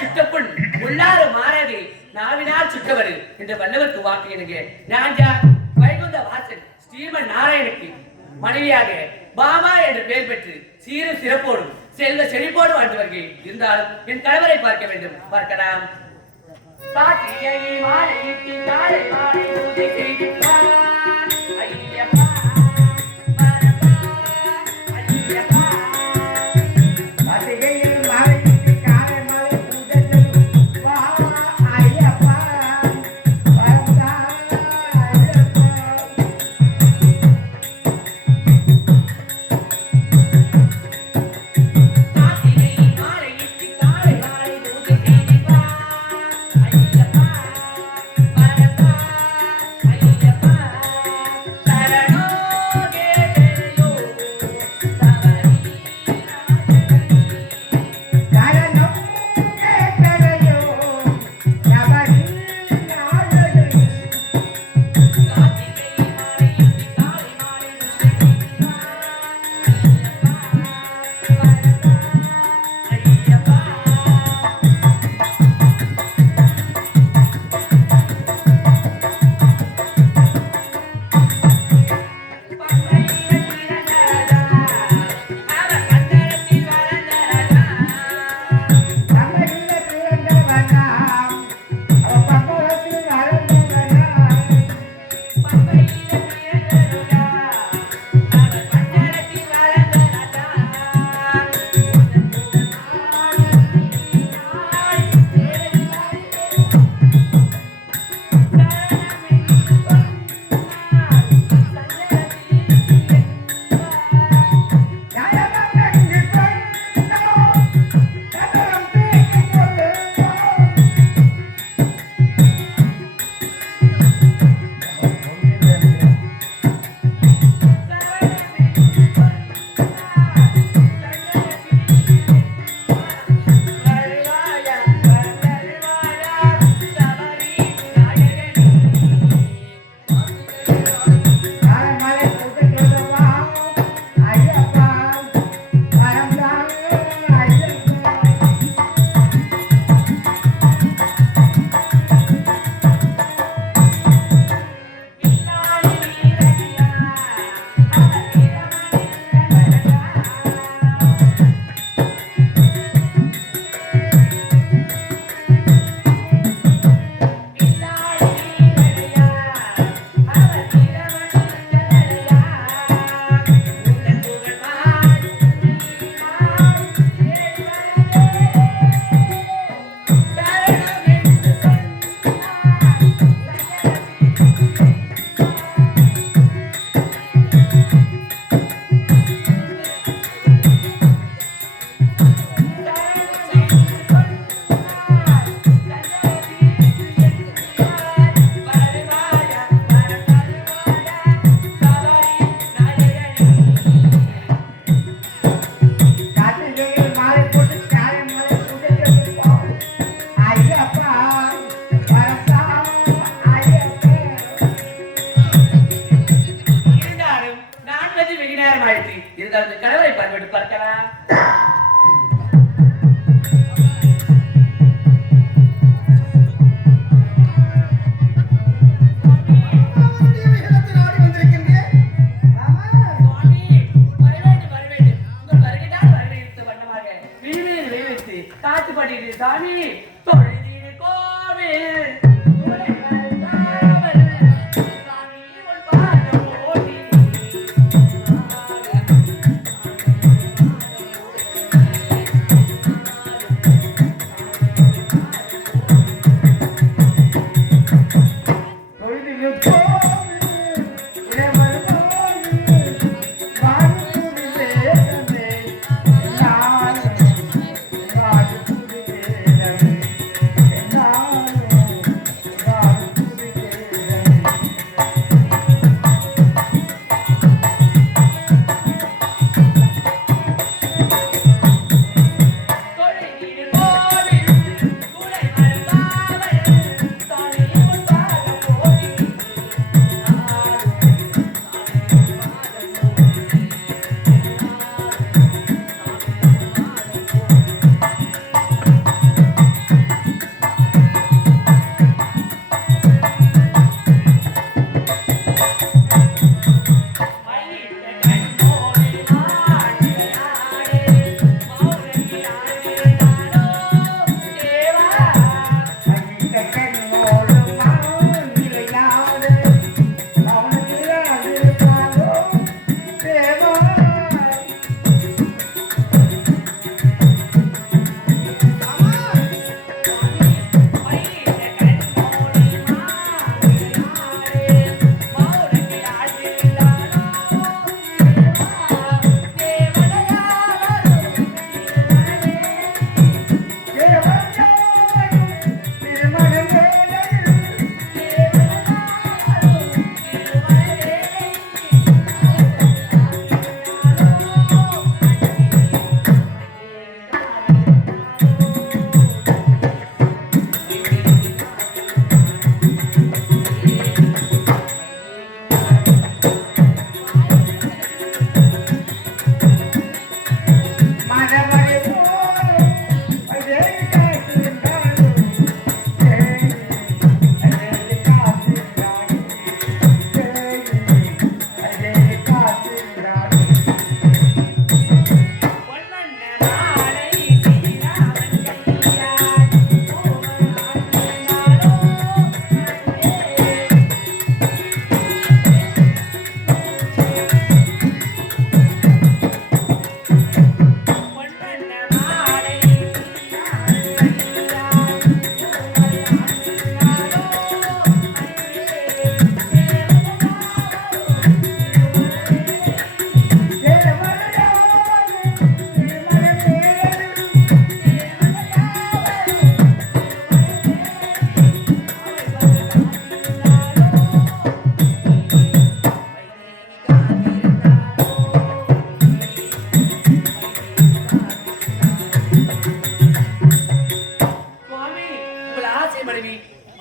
சுட்டப்புண் உள்ளாறு மாறாது நாவினால் சுட்டவர் என்று வல்லவருக்கு வாக்கு எனக்கு நான் வைகுந்த வாசன் ஸ்ரீமன் நாராயணுக்கு மனைவியாக பாமா என்று பெயர் பெற்று சீரும் சிறப்போடும் செல்வ செழிப்போடு வாழ்ந்தவர்கள் இருந்தாலும் என் கணவரை பார்க்க வேண்டும் பார்க்கலாம்.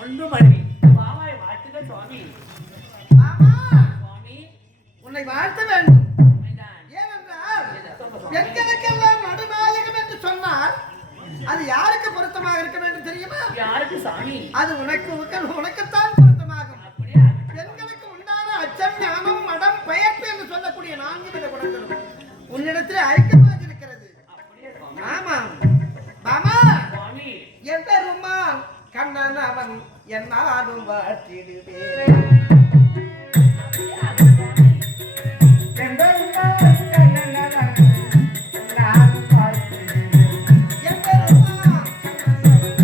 அன்பு மனைவி பாமாவை வாழ்த்துக்கள் சுவாமி. ஆமா சுவாமி உன்னை வாழ்த்த வேண்டும். உண்மைதான். ஏனென்றால் பெண்களுக்கெல்லாம் நடுநாயகம் என்று சொன்னால் அது யாருக்கு பொருத்தமாக இருக்க வேண்டும் தெரியுமா? யாருக்கு சாமி? அது உனக்குத்தான் பொருத்தமாகும். அப்படியே பெண்களுக்கு உண்டான அச்சம், ஞானம், மடம், பெயர்ப்பு என்று சொல்லக்கூடிய 4 வித குணங்களும் உன்னிடத்தில் ஐக்கியமாக இருக்கிறது. அப்படியே சுவாமி. ஆமாம் மாமா சுவாமி என் பெருமான் கண்ணன் அவன் என்னாலும் வாட்டிடுவேன். என் பெருமான் கண்ணன் அவன் என்னாலும் வாட்டிடுவேன். என் பெருமான் கண்ணன் அவன்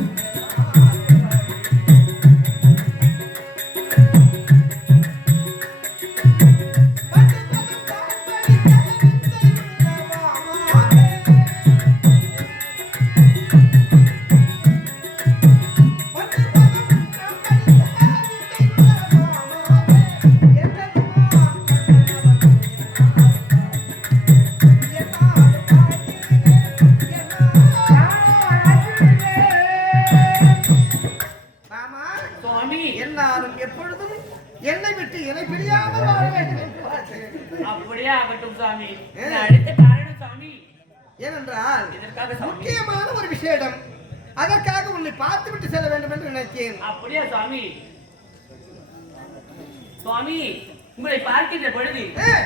என்னாலும் எப்பொழுதும் என்னை விட்டு என்னை பிரியாமல் வாழ வேண்டும் என்று வாழ்த்துகிறேன். அப்படியே ஆகட்டும் சாமி. அடுத்த காரணம் சாமி ஏனென்றால் இதற்காக சாமி முக்கியமான ஒரு விஷயம், அதற்காக உன்னை பார்த்துவிட்டு செல்ல வேண்டும் என்று நினைத்தேன். அப்படியே சாமி. சுவாமி உங்களை பார்க்கின்ற பொழுது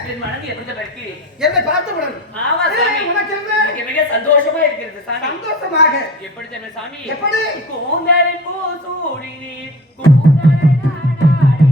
என் மனது எப்படி இருக்கு? என்னை பார்த்தவுடன் ஆமா சாமி உனக்கு எனக்கு மிக சந்தோஷமா இருக்கிறது சாமி. சந்தோஷமாக எப்படி தெரியுமா சாமி? எப்படி? கூந்தலை பூசூடி கூந்தலை நாடாடி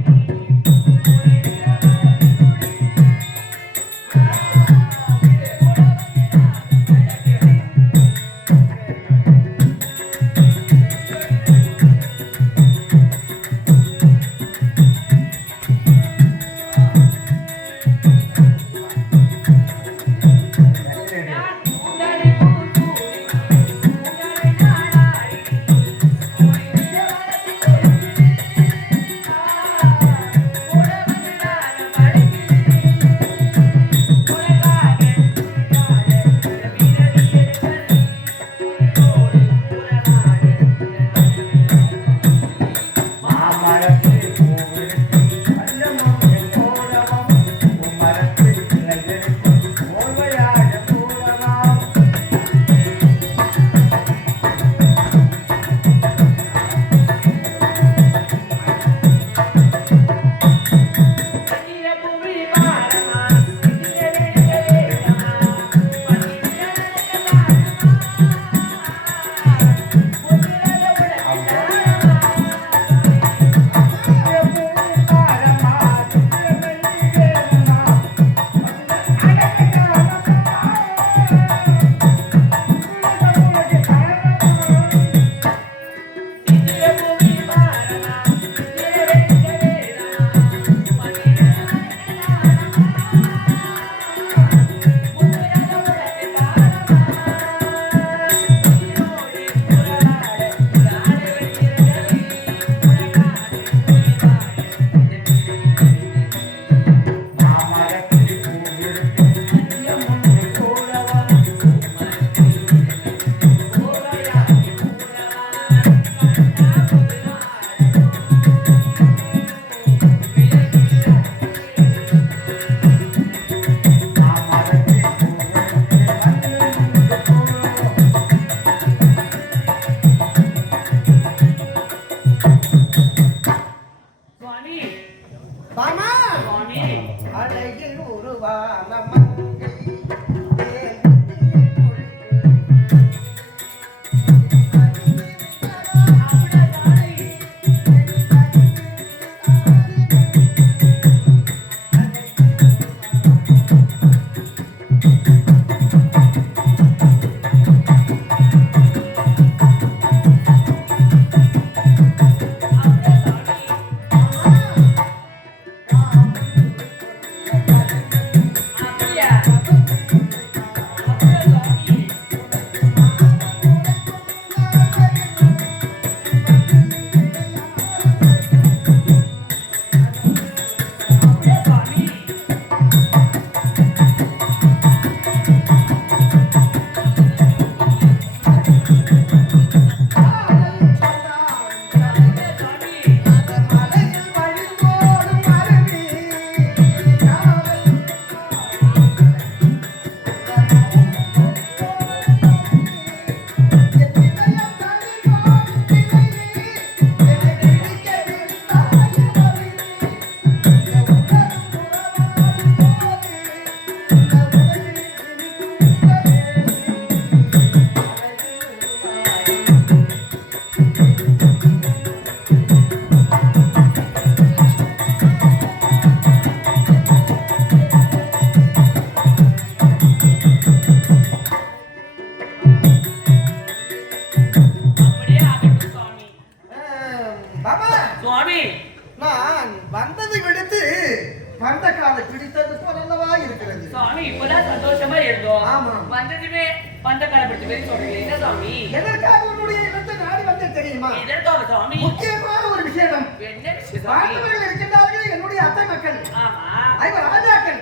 ரெண்டு பேரும் சொல்றீங்க என்ன சுவாமி? எதற்காக உன்னுடைய இடத்தை நாடி வந்து தெரியுமா? எதற்காக சுவாமி? முக்கியமான ஒரு விஷயம். என்ன விஷயம்? வாழ்ந்தவர்கள் இருக்கின்றார்கள் என்னுடைய அத்தை மக்கள். ஆமா. ஐவர் ராஜாக்கள்.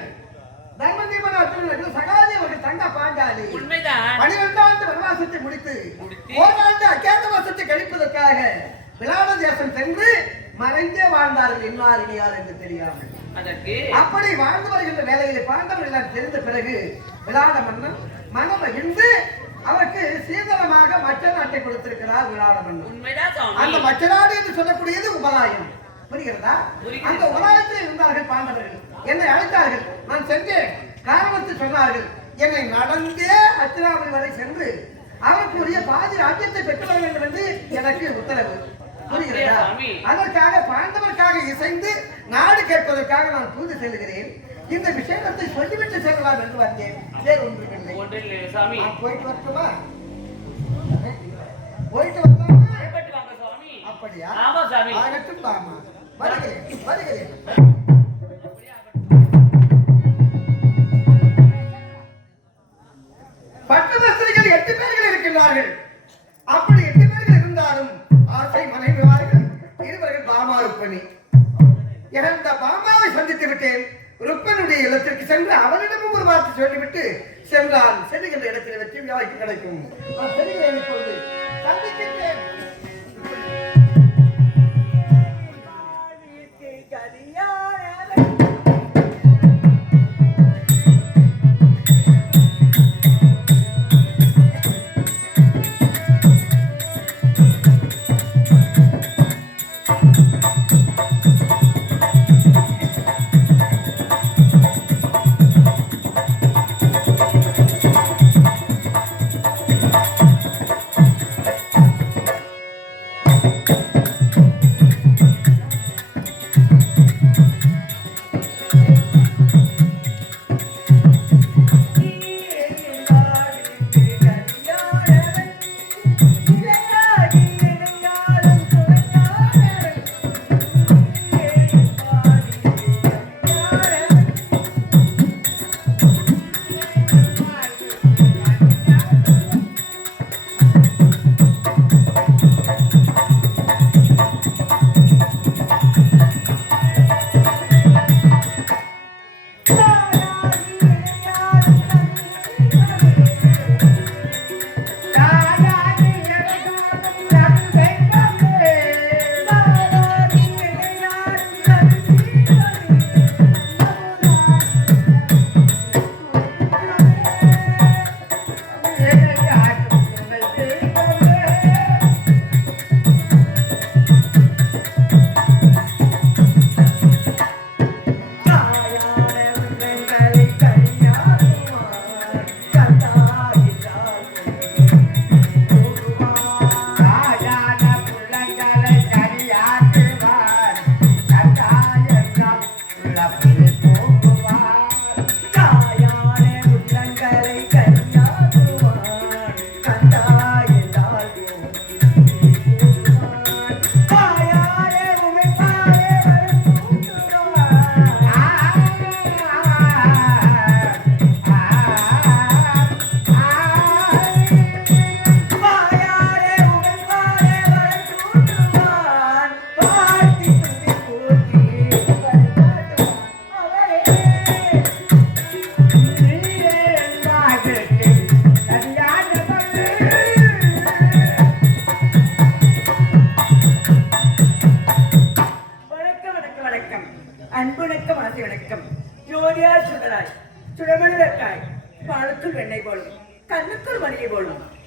தர்மதீபநாதர்கள் சகாதி அவர்கள் தங்க பாஞ்சாலி. உண்மைதான். 12 ஆண்டு வனவாசத்தை முடித்து ஓராண்டு அஜாதவாசத்தை கழிப்பதற்காக விளாட தேசம் சென்று மறைந்தே வாழ்ந்தார்கள். இன்னார் யார் என்று தெரியாமல். அதற்கு அப்படி வாழ்ந்து வருகின்ற வேலையிலே பாண்டவர்கள் தெரிந்த பிறகு விளாட மன்னன் மனம் மகிழ்ந்து அவருக்கு சீதனமாக மற்ற நாட்டை கொடுத்திருக்கிறார் விளாட மன்னன். உண்மைதான் சுவாமி. அந்த மற்ற நாடு என்று சொல்லக்கூடியது உபலாயம். புரிகிறதா? அந்த உபலாயத்தில் இருந்தார்கள் பாண்டவர்கள். என்னை அழைத்தார்கள். நான் சென்றேன். காரணத்தை சொன்னார்கள். என்னை நடந்தே அத்திராபதி வரை சென்று அவருக்குரிய பாதி ராஜ்யத்தை பெற்று வர வேண்டும் என்று எனக்கு உத்தரவு. புரிகிறதா? அதற்காக பாண்டவருக்காக இசைந்து நாடு கேட்பதற்காக நான் பூஜை செல்கிறேன். இந்த விஷயத்தை சொல்லிவிட்டு செல்லலாம் என்று வந்தேன். வேறு ஒன்றுமில்லை. சாமி போயிட்டு வரட்டுமா? போயிட்டு வரலாமா? அப்படியா? ஆமா சாமி. ஆகட்டும் பாமா. வருகிறேன் வருகிறேன். பட்டதஸ்திரிகள் 8 பேர்கள் இருக்கின்றார்கள். அப்படி 8 பேர்கள் இருந்தாலும் ஆசை மனைவிமார்கள் இருவர்கள் பாமா ருக்மணி. இறந்த பாமாவை சந்தித்து விட்டேன். ருக்மனுடைய இல்லத்திற்கு சென்று அவனிடமும் ஒரு வார்த்தை சொல்லிவிட்டு சென்றால் செல்லுகின்ற இடத்தில் வெற்றி வாய்ப்பு கிடைக்கும். நான் செல்கிறேன். இப்பொழுது சந்திக்கின்றேன்.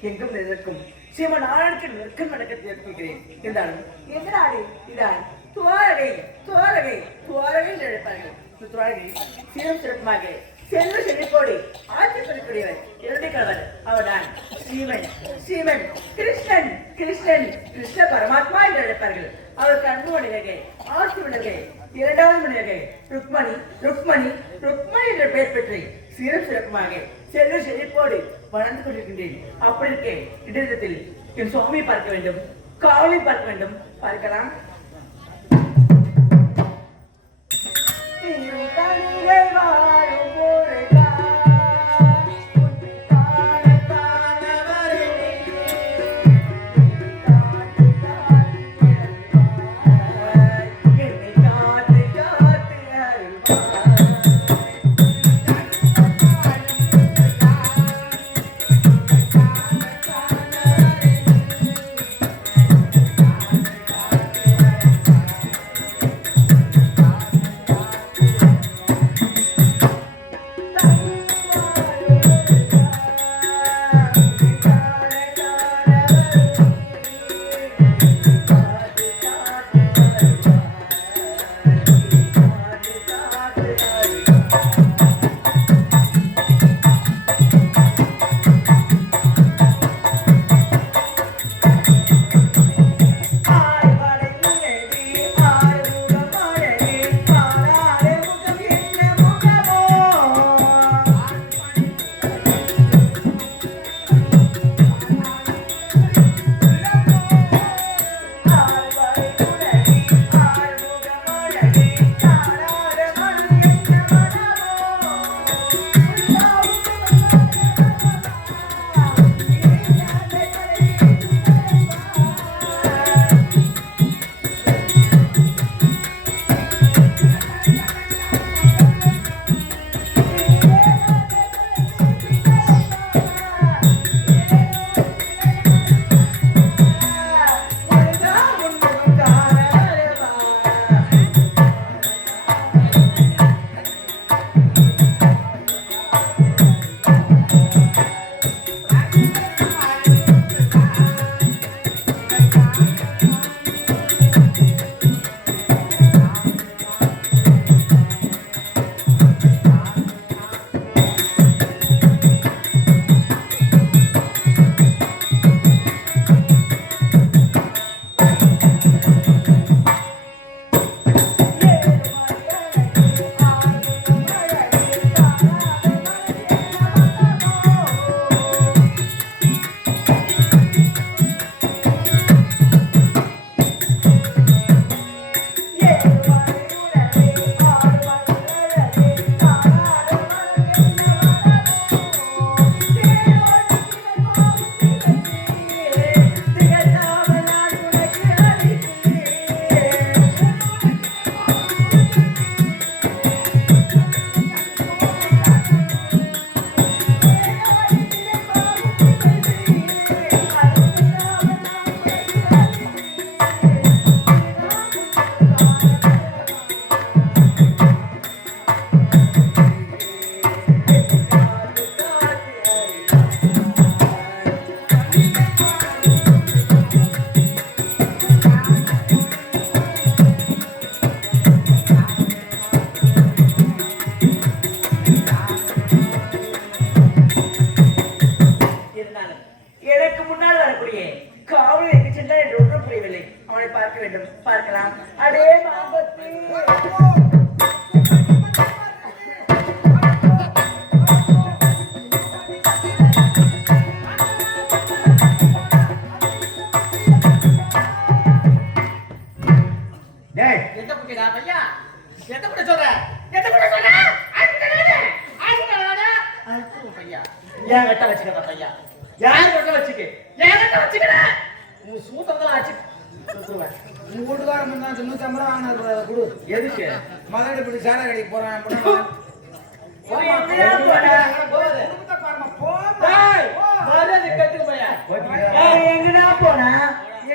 எங்கும் நிற்கும் ஸ்ரீமன் நாராயணனுக்கு நெருக்கம் நடக்க தெரிவிக்கிறேன் என்றாலும் எதிராடி இதான் துவாரகை துவாரகை துவாரகை அழைப்பார்கள். துவாரகை சீரம் சிறப்புமாக செல்வ செழிப்போடு ஆட்சி சொல்லக்கூடியவர் இரட்டை கணவர் அவர்தான் ஸ்ரீமன் ஸ்ரீமன் கிருஷ்ணன் கிருஷ்ணன் கிருஷ்ண பரமாத்மா என்று அழைப்பார்கள். அவருக்கு அன்பு மனிதர்கள் ஆட்சி மனிதர்கள் இரண்டாவது மனிதர்கள் ருக்மணி ருக்மணி ருக்மணி என்ற பெயர் பெற்று சீரம் சிறப்புமாக செல்வ செழிப்போடு வளர்ந்து கொண்டிருக்கின்றேன். அப்படி இருக்க இடத்தில் என் சுவாமியை பார்க்க வேண்டும், காவலை பார்க்க வேண்டும். பார்க்கலாம். வாழும் பார்க்க வேண்டும். பார்க்கலாம். அடே மாம்பத்தி. டேய் எந்த புட்டிடா பையா? எந்த புட்டி சொல்ற? எந்த புட்டி சொல்ற? ஆயிரத்தி பையா. ஏன் வெட்ட வச்சுக்கிற பையா? யார் வெட்ட வச்சுக்க? ஏன் வெட்ட வச்சுக்கிற? நீ சூத்தங்களா ஆச்சு. உங்க வீட்டுக்காரன் முன்னா 950 ரூபா வாங்கினாரு கொடு. எதுக்கு? மதுரை இப்படி சேலை கடைக்கு போறான் எங்கடா போன? மரியாதை கட்டு பையா. எங்கடா போன?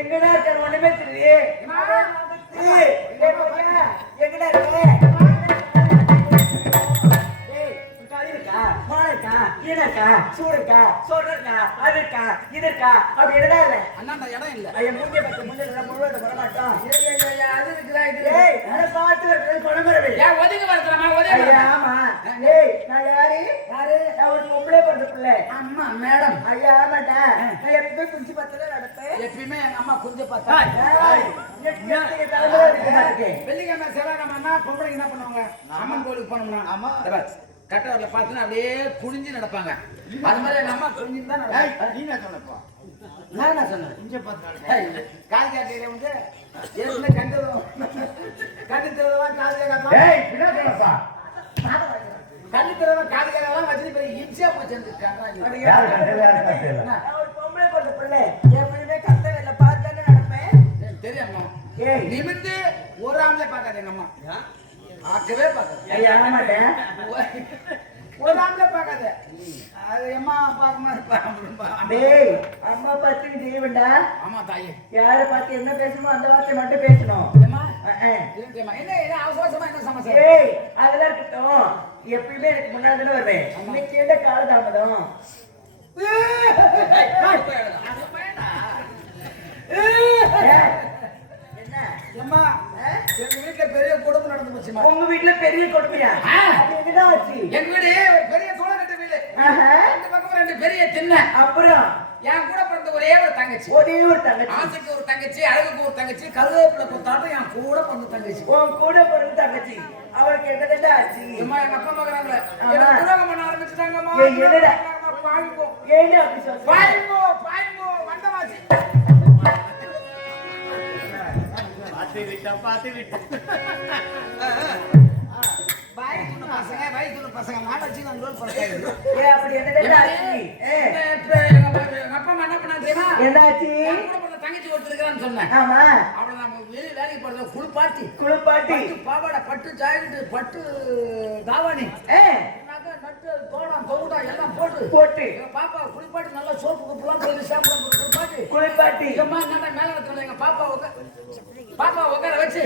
எங்கடா இருக்க? ஒண்ணுமே தெரியல. எங்கடா இருக்க? அண்ணா இடம் இல்ல ஒதுங்க வரமா அம்மா மேடம் எப்பயுமே எப்பயுமே எங்க அம்மா குஞ்சு பார்த்தா வெள்ளிக்கிழமை செவ்வாய்க்கிழமை பொம்பளைக்கு என்ன பண்ணுவாங்க அம்மன் கோயிலுக்கு போனோம்னா அம்மா கட்டவரில் பார்த்துன்னா அப்படியே குனிஞ்சு நடப்பாங்க. அது மாதிரி எங்க அம்மா குனிஞ்சு தான் நடப்பாங்க. நான் என்ன சொன்னேன் குஞ்ச பார்த்து கால் காட்டியில வந்து ஏற்கனவே கண்டு திருதான் கால் கேட்கலாம் டேய் என்ன சொன்னப்பா கண்டு திருதான் கால் கேட்கலாம் வச்சுட்டு பெரிய இம்சையா போச்சு இருக்காங்க. யார் கண்டல யார் கண்டல தெரியும் நிமிந்து ஒரு ஆம்பளை பார்க்காது எங்க அம்மா பார்க்கவே பார்க்காது ஒரு ஆம்பளை பார்க்காது அது அம்மா அம்மா பார்த்து தெய்வண்டா. ஆமா தாயே யார பார்த்து என்ன பேசணுமோ அந்த வார்த்தை மட்டும் பேசணும். என்ன அவசரமா என்ன சமஸ்யா ஏய் அதெல்லாம் இருக்கட்டும். எப்பயுமே எனக்கு முன்னாடி தானே வருவேன். இன்னைக்கு என்ன காலதாமதம்? என்ன அம்மா எங்க வீட்டுல பெரிய கொடுமை நடந்து போச்சுமா. உங்க வீட்டுல பெரிய கொடுமையா? அது எங்கதான் வச்சு? எங்க வீடு ஒரு பெரிய சோழக்கட்டு வீடு. இந்த பக்கம் 2 பெரிய திண்ணை. அப்புறம் என் கூட பிறந்த ஒரே ஒரு தங்கச்சி. ஒரே ஒரு தங்கச்சி. ஆசைக்கு ஒரு தங்கச்சி, அழகுக்கு ஒரு தங்கச்சி, கருவேப்பிலை கொத்தாட்டம் என் கூட பிறந்த தங்கச்சி. உன் கூட பிறந்த தங்கச்சி அவளுக்கு என்னடா ஆச்சு? அம்மா எங்க அப்பா மகனாங்களே என்ன துரோகம் பண்ண ஆரம்பிச்சிட்டாங்கம்மா. என்னடா பாய்ங்கோ ஏன் அப்படி சொல்ற? பாய்ங்கோ வந்தவாசி பாத்து விட்டா வயசுல பசங்க நான் வச்சு நான் ரோல் பண்றேன். ஏன் அப்படி என்னடா ஆச்சு? எங்க அப்பா அம்மா என்ன பண்ணாங்க தெரியுமா? என்னாச்சு? என் கூட பிறந்த தங்கச்சி ஒருத்தர் இருக்கிறான்னு சொன்னேன். ஆமா அவளை நம்ம வெளியே வேலைக்கு போறத குளிப்பாட்டி குளிப்பாட்டி பாவாடை பட்டு ஜாக்கெட்டு பட்டு தாவாணி நட்டு தோடம் தொகுடா எல்லாம் போட்டு எங்க பாப்பா குளிப்பாட்டி நல்லா சோப்பு குப்பெல்லாம் போட்டு சாப்பிட குளிப்பாட்டி அம்மா என்ன மேல இருக்கிற எங்க பாப்பா உட்கார வச்சு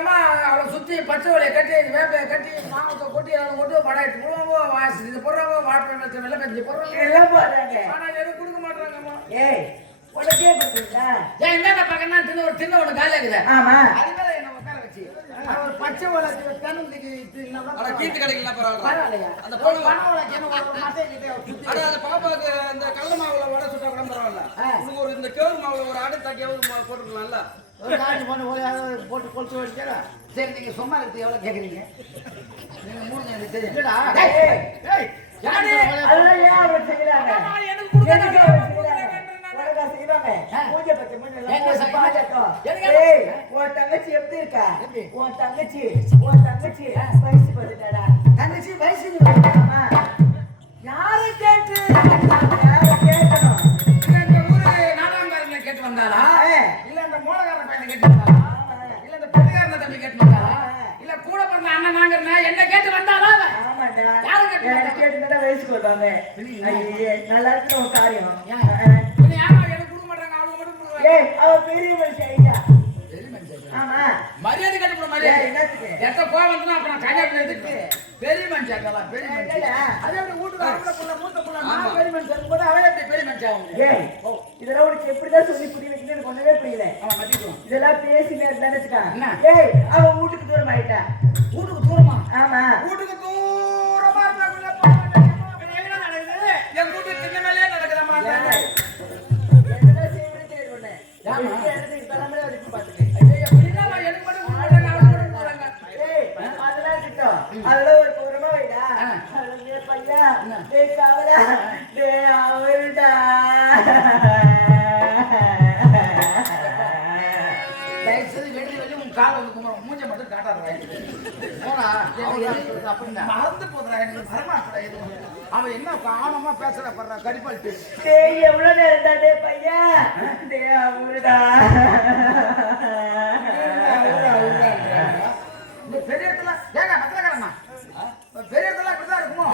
அம்மா அவளை சுத்தி பச்சை வலையை கட்டி வேப்பையை கட்டி மாமத்தை கொட்டி அதை கொண்டு படாயிட்டு போடுவாங்க வாசி இது போடுறாங்க வாட்டர் வெள்ளை கஞ்சி போடுறாங்க எல்லாம் போடுறாங்க. ஆனா எதுவும் கொடுக்க மாட்டாங்கம்மா. ஏய் உனக்கே பண்றீங்களா? ஏன் என்ன பாக்கன்னா தின்ன ஒண்ணு காலியா இருக்குது. ஆமா அது மேல என்ன உட்கார வச்சு ஒரு பச்சை வளைக்கு தென்னந்துக்கு கீத்து கிடைக்கலாம் பரவாயில்லையா அந்த ஒரு பணம் வளைக்கு என்ன ஒரு மட்டை கிட்டே ஆனா அந்த பாப்பாக்கு இந்த கடல மாவுல வடை சுட்டா கூட பரவாயில்ல. உனக்கு ஒரு இந்த கேவுரு மாவுல ஒரு ஆடு தட்டியாவது போட்டுக்கலாம்ல. ஒரு காடி போட்டு கொளுத்து வச்சுக்கிறா. சரி நீங்க சும்மா இருக்கு எவ்வளவு கேக்குறீங்க? நீங்க மூணு எனக்கு தெரியும். என்னடா யாரு அதெல்லாம் ஏன் அப்படி செய்யறாங்க? எனக்கு கொடுக்க எதுக்கு அப்படி செய்யறாங்க? உனக்கா செய்வாங்க? மூஞ்ச பத்தி மூஞ்ச எங்க எல்லாம் செய்வாங்க? பாஜகம். எதுக்கு? ஏய் உன் தங்கச்சி எப்படி இருக்கா? எப்படி? உன் தங்கச்சி வயசு வருதாடா? தங்கச்சி வயசு ஆமா யாரை கேட்டு யாரை கேட்கணும்? இந்த ஊரு நாடாங்காரங்க கேட்டு வந்தாளா இல்ல இந்த மூலகாரன் பையனை கேட்டு வந்தாளா இல்ல இந்த பட்டிகாரன தம்பி கேட்டு வந்தாளா இல்ல கூட பிறந்த அண்ணன் நாங்க என்ன கேட்டு வந்தாளா? ஆமாடா யாரை கேட்டு எனக்கு கேட்டுதான் வயசுக்கு வருவாங்க. ஐயே நல்லா இருக்கு உன் காரியம். நீ யாரா எனக்கு கொடுக்க மாட்டாங்க அவளுக்கு மட்டும் கொடுக்குறாங்க. ஏய் அவ பெரிய மனுஷன் ஐயா. பெரிய மனுஷன் ஆமா மரியாதை கட்டு போட ஏய், மரியாதை என்னத்துக்கு? எத்த கோவம் வந்துனா அப்புறம் கல்யாணம் எடுத்து பெரிய மனுஷன் அதெல்லாம் பெரிய மனுஷன் அதே அப்படி வீட்டுக்கு அவளை புள்ள மூத்த புள்ள நான் பெரிய மனுஷன் இருக்கும்போது அவளே எப்படி பெரிய மனுஷன் ஆகும்? ஏய் இதெல்லாம் உனக்கு எப்படிதான் சொல்லி புரிய வைக்கணும்னு எனக்கு ஒண்ணுமே புரியல. அவன் மதிக்கும் இதெல்லாம் பேசி நினைச்சுக்கா. என்ன? ஏய் அவன் வீட்டுக்கு தூரம் ஆயிட்டா. வீட்டுக்கு தூரமா ஆமா வீட்டுக்கு தூரமா இருந்தா நடக்குது என் வீட்டு திண்ண மேலே நடக்குதம்மா. என்னதான் செய்யறது தெரியல. தலைமையில வரைக்கும் பாத்துக்க. ஐயா, அப்படின்னா எனக்கு மட்டும் கொடுக்குறாங்க, அவனுக்கு மட்டும் கொடுக்குறாங்க. ஏய், அதெல்லாம் கிட்டும். அதெல்லாம் ஒரு புறமா வைடா. டேய் பையா, டேய் கவலை, டேய் அவருடா. தயவு செய்து வெளியே உன் காலை வந்து கும்பிடுறோம். மூஞ்ச மட்டும் காட்டாத. போடா. மறந்து போதுடா, எனக்கு வரமாட்டா எதுவும். அவன் என்ன ஆணமா பேசுற பண்ற கடிப்பாட்டு. டேய் எவ்வளவு நேரம்டா டேய் பையா, டேய் அவருடா. இந்த பெரிய இடத்துல ஏங்க பத்திரக்காரம்மா பெரிய இடத்துல இப்படிதான் இருக்குமோ?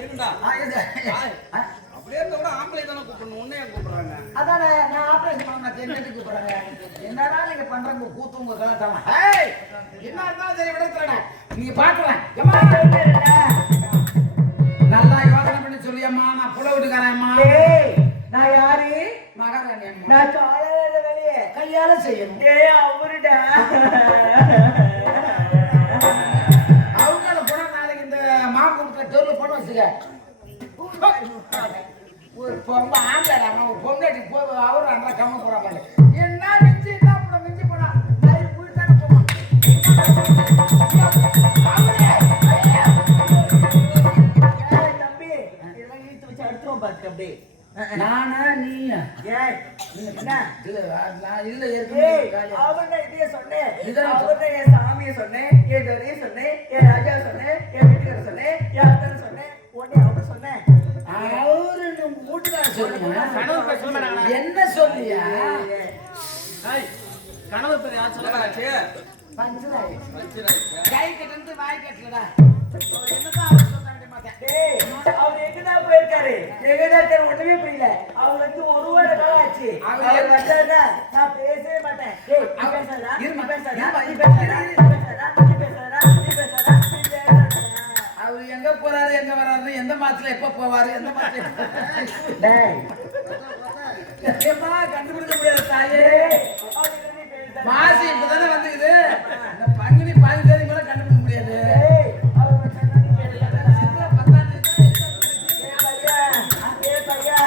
இருந்தா அப்படியே இருந்த கூட ஆம்பளை தானே கூப்பிடணும், உன்னைய கூப்பிடுறாங்க. அதானே நான் ஆபரேஷன் பண்ண என்னட்டு கூப்பிடுறாங்க. என்னடா நீங்க பண்றங்க கூத்து உங்க கலாட்டாமா? ஏய், என்ன இருந்தாலும் சரி விடத்துறேன். நீங்க பாக்குறேன். நல்லா யோசனை பண்ணி சொல்லியம்மா, நான் புல விட்டுக்கிறேன்மா. டேய் நான் யாரு? மகாராணி அம்மா. நான் காலையில வெளியே கையால செய்யணும். டேய் அவருடா. அவங்கள போனா நாளைக்கு இந்த மாம்பூட்ட தெருல போட வச்சுக்க. ஒரு பொம்ப ஆம்பளை ஒரு பொண்டாட்டி போய் அவரும் அந்த கம்ம போறாங்க. என்ன மிஞ்சி என்ன பண்ண மிஞ்சி போனா நான் உயிர்த்தான போவான். தம்பி இதெல்லாம் இழுத்து வச்சு அடுத்துருவோம் பாத்துக்க அப்படியே. நானா நீயா? ஏய் என்ன? நான் இல்ல ஏய் ஏற்கனவே அவர்தான் இதையே சொன்னேன். இதான் அவர்தான் என் சாமியை சொன்னேன், என் துறையை சொன்னேன், என் ராஜா சொன்னேன், என் வீட்டுக்கார சொன்னேன், என் அத்தனை சொன்னேன், உடனே அவரு சொன்னேன். அவரு நம்ம வீட்டுக்கார சொல்லுங்க. என்ன சொல்லியா? கனவு பெரிய யார் சொல்லலாச்சு? பஞ்சராய். கை கட்டு வாய் கட்டலடா. என்னதான் அவர் சொல்ல வேண்டிய மாட்டேன். டேய் அவர் எங்கதான் போயிருக்காரு? எங்கதான் இருக்காரு? ஒண்ணுமே புரியல. அவர் வந்து ஒரு வார காலம் ஆச்சு. அவர் வந்தாருன்னா நான் பேசவே மாட்டேன். டேய் நீ பேசாதடா, நீ பேசாதடா, நீ பேசாதடா, நீ பேசாதடா, நீ பேசாதடா, நீ பேசாதடா, நீ பேசாதடா. அவர் எங்க போறாரு எங்க வராரு எந்த மாசத்துல எப்ப போவாரு எந்த மாசத்துல டேய் எப்பமா கண்டுபிடிக்க முடியாது தாயே. டேய் அவர் கிட்ட நீ பேசாத. மாசி இப்பதானே வந்துக்குது. இந்த பங்குனி 10 தேதி மேல கண்டுபிடிக்க முடியாது. டேய் அவர் வந்தாருன்னா நீ பேசாதடா. டேய் பையா, டேய் பையா,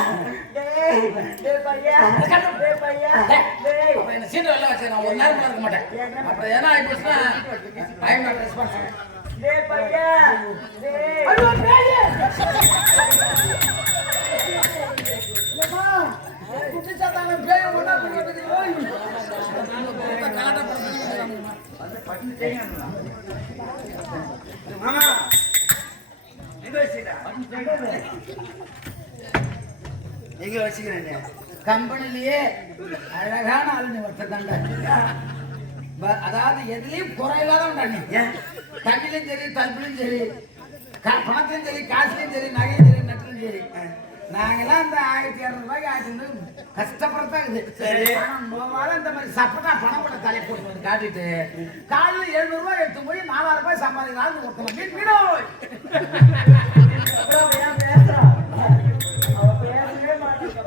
டேய் டேய் பையா, டேய் பையா, டேய் அப்புறம் என்ன சீட்டு வெளில வச்சு நான் ஒரு நேரம் கூட இருக்க மாட்டேன். அப்புறம் ஏன்னா ஆயிடுச்சுன்னா ஐ எம் நாட் ரெஸ்பான்சிபிள். டேய் பையா, டேய் ஐயோ பேயே. ஏமா குட்டிச்சா தான பேய ஒண்ணா போட்டுது. ஓய் கலாட்டா பண்ணுங்க. மாமா எங்க வச்சுடா? எங்க வச்சுக்கிறேன்? கம்பெனிலேயே அழகான ஆளுங்க ஒருத்தர் தாண்டா. அதாவது எதுலயும் குறையில்லாத உண்டாங்க. தண்ணிலையும் சரி தடுப்புலையும் சரி பணத்திலையும் சரி காசுலையும் சரி நகையும் சரி நட்டுலையும் சரி நாங்கெல்லாம் இந்த 1200 ரூபாய்க்கு 1500 கஷ்டப்படத்தான் இருக்குது. ஆனா நோவால இந்த மாதிரி சப்பட்டா பணம் கூட தலை போட்டு வந்து காட்டிட்டு காலையில் 700 ரூபாய் எடுத்து போய் 4000 ரூபாய் சம்பாதிக்கிறான்னு ஒருத்தவங்க வீடோ அப்புறம் ஏன் பேசுறா? அவ பேசவே மாட்டேங்கிறா.